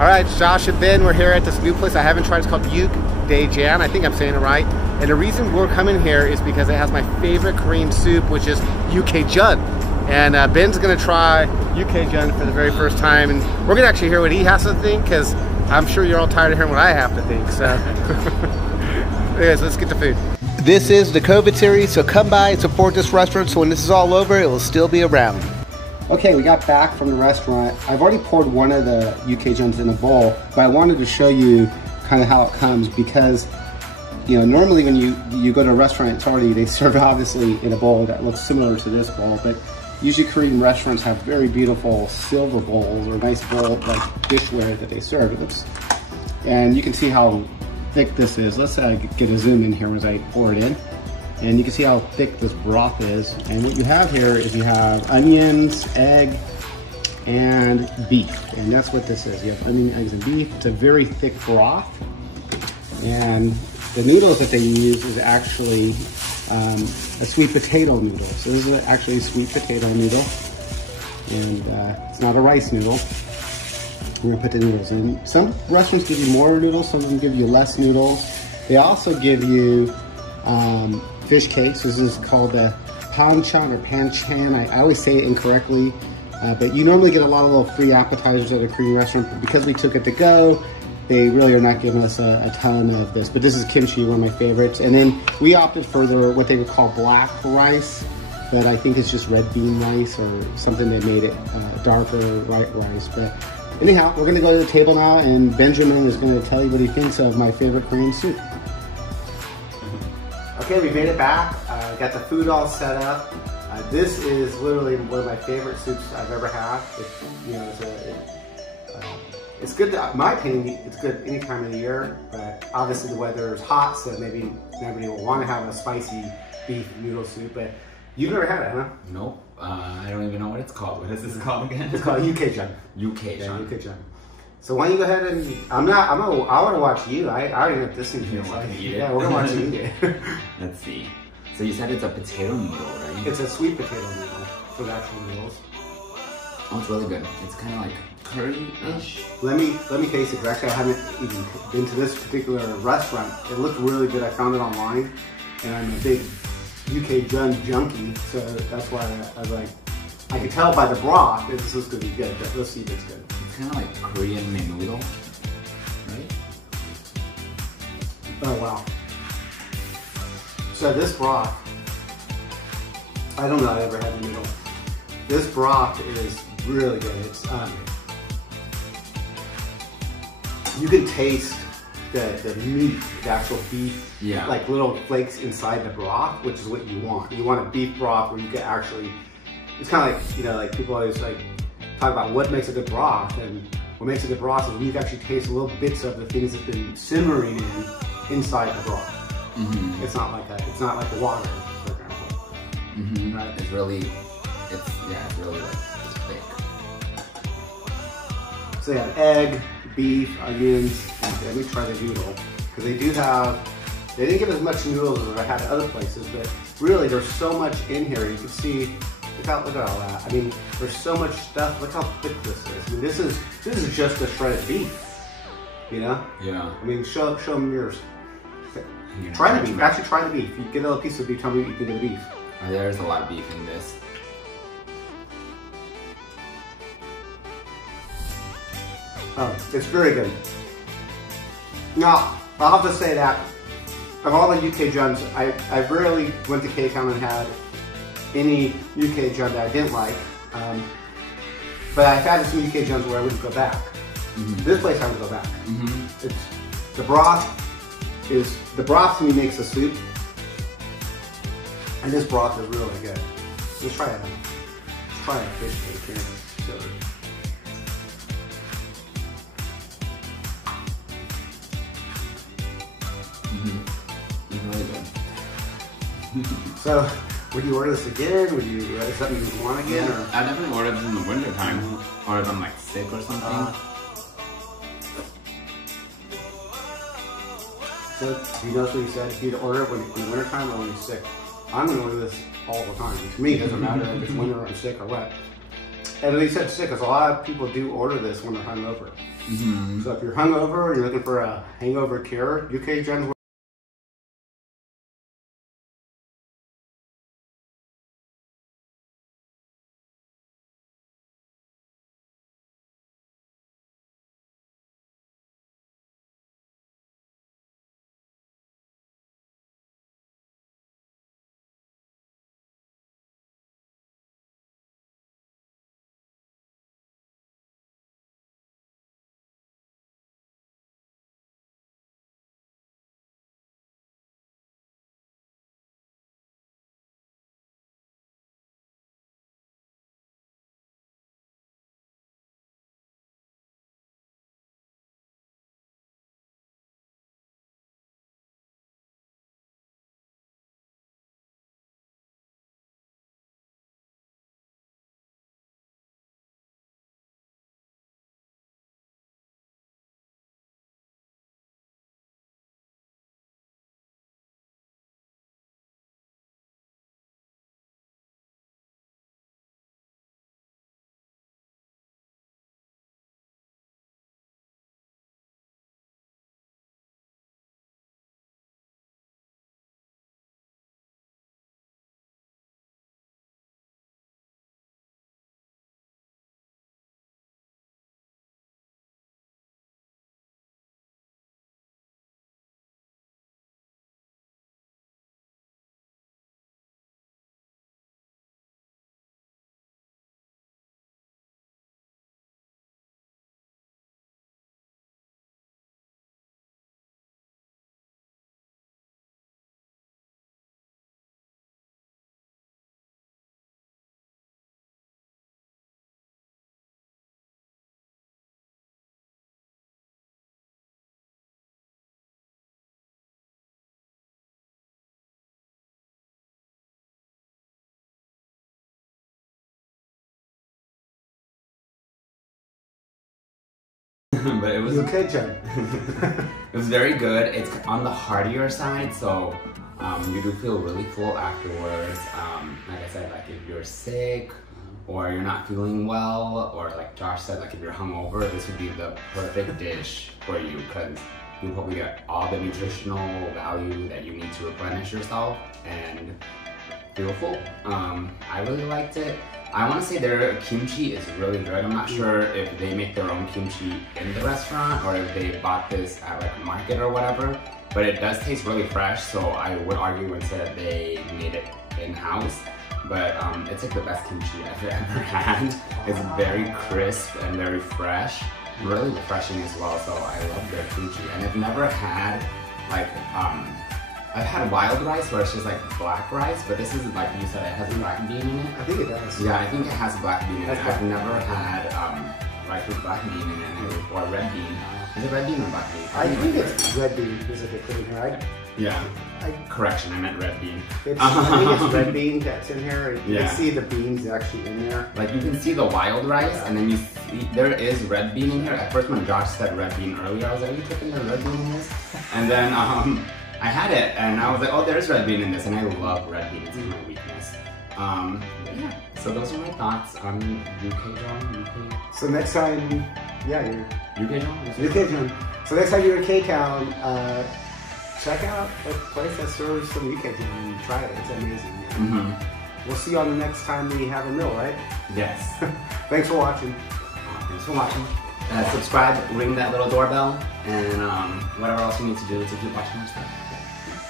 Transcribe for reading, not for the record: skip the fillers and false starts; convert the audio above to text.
All right, Josh and Ben, we're here at this new place I haven't tried. It's called Yukgaejang. I think I'm saying it right. And the reason we're coming here is because it has my favorite Korean soup, which is Yukgaejang. And Ben's gonna try Yukgaejang for the very first time, and we're gonna actually hear what he has to think, because I'm sure you're all tired of hearing what I have to think. So, anyways, let's get to food. This is the COVID series, so come by and support this restaurant. So when this is all over, it will still be around. Okay, we got back from the restaurant. I've already poured one of the Yukgaejangs in a bowl, but I wanted to show you kind of how it comes, because you know, normally when you go to a restaurant, it's already, they serve it obviously in a bowl that looks similar to this bowl, but usually Korean restaurants have very beautiful silver bowls or nice bowl like dishware that they serve. It looks, and you can see how thick this is. Let's get a zoom in here as I pour it in. And you can see how thick this broth is. And what you have here is you have onions, egg, and beef. And that's what this is. You have onion, eggs, and beef. It's a very thick broth. And the noodles that they use is actually a sweet potato noodle. So this is actually a sweet potato noodle. And it's not a rice noodle. We're gonna put the noodles in. Some restaurants give you more noodles, some of them give you less noodles. They also give you fish cakes. This is called the panchan or panchan. I always say it incorrectly, but you normally get a lot of little free appetizers at a Korean restaurant, but because we took it to go, they really are not giving us a ton of this. But this is kimchi, one of my favorites. And then we opted for what they would call black rice, but I think it's just red bean rice or something that made it darker white rice. But anyhow, we're gonna go to the table now, and Benjamin is gonna tell you what he thinks of my favorite Korean soup. Okay, we made it back. Got the food all set up. This is literally one of my favorite soups I've ever had. It's good. In my opinion, it's good any time of the year. But obviously the weather is hot, so maybe nobody will want to have a spicy beef noodle soup. But you've never had it, huh? Nope. I don't even know what it's called. What is this called again? It's called Yukgaejang. Yukgaejang. Yeah, Yukgaejang. So why don't you go ahead and I want to watch you. I already know what this thing feels like. Yeah, we're gonna watch you eat it. Let's see. So you said it's a potato noodle, right? It's a sweet potato noodle for the actual noodles. Oh, it's really good. It's kind of like curry-ish. Let me taste it. Actually, I haven't even been to this particular restaurant. It looked really good. I found it online, and I'm a big Yukgaejang junkie, so that's why I was like, I could tell by the broth that this is gonna be good. But let's see if it's good. It's kind of like Korean menudo, right? Oh wow. So this broth, I don't know if I've ever had the noodle. This broth is really good. It's you can taste the meat, the actual beef, yeah, like little flakes inside the broth, which is what you want. You want a beef broth where you can actually, it's kind of like, you know, like people always like talk about what makes a good broth, and what makes a good broth is when you can actually taste little bits of the things that's been simmering inside the broth. Mm-hmm. It's not like that. It's not like the water, for example. Mm-hmm. Right. It's really like thick. So you have egg, beef, onions, and let me try the noodle. Because they didn't give as much noodles as I had at other places, but really there's so much in here. You can see, look at all that. I mean, there's so much stuff. Look how thick this is. I mean, this is just a shredded beef, you know? Yeah. I mean, show them yours. Try the beef. Actually, try the beef. You get a little piece of beef. Tell me what you think of the beef. There's a lot of beef in this. Oh, it's very good. Now, I'll have to say that of all the Yukgaejangs, I rarely went to Koreatown and had any Yukgaejang that I didn't like. But I've had some Yukgaejangs where I wouldn't go back. Mm-hmm. This place I would go back. Mm-hmm. It's the broth to me makes the soup, and this broth is really good. Let's try a fish cake here. So, it's really good. So, would you order this again? Is that something you want again? Yeah, I definitely order this in the winter time, or if I'm like sick or something. So, do you notice what you said? If you'd order it in the winter time or when you're sick. I'm gonna order this all the time. To me, it doesn't matter if it's winter or I'm sick or what. And at least that's sick, because a lot of people do order this when they're hungover. So if you're hungover or you're looking for a hangover cure, Yukgaejang's but it was it was very good. It's on the heartier side, so you do feel really full afterwards. Like I said, like if you're sick or you're not feeling well, or like Josh said, like if you're hungover, this would be the perfect dish for you, because you'll probably get all the nutritional value that you need to replenish yourself and feel full. I really liked it. I want to say their kimchi is really good. I'm not sure if they make their own kimchi in the restaurant or if they bought this at like a market or whatever, but it does taste really fresh, so I would argue and say that they made it in-house. But it's like the best kimchi I've ever had. It's very crisp and very fresh, really refreshing as well, so I love their kimchi. And I've never had like, I've had wild rice where it's just like black rice, but this is like you said, it has black bean in it. I think it does. Yeah, I think it has black bean in it. I've never had rice with black bean in it, or red bean. Is it red bean or black bean? I think it's red bean is what they put in here, right? Yeah. Correction, I meant red bean. I think it's red bean that's in here. You Yeah. can see the beans actually in there. Like you can see the wild rice, and then you see there is red bean in here. At first when Josh said red bean earlier, I was like, are you putting the red bean in this? And then I had it, and I was like, oh, there's red bean in this, and I love red bean. It's my weakness. But yeah, so those are my thoughts on Yukgaejang. So next time, yeah, Yukgaejang? So next time you're in K-Town, check out a place that serves some Yukgaejang and try it. It's amazing. We'll see you on the next time we have a meal, right? Yes. Thanks for watching. Thanks for watching. Subscribe, ring that little doorbell, and whatever else you need to do to keep watching our stuff.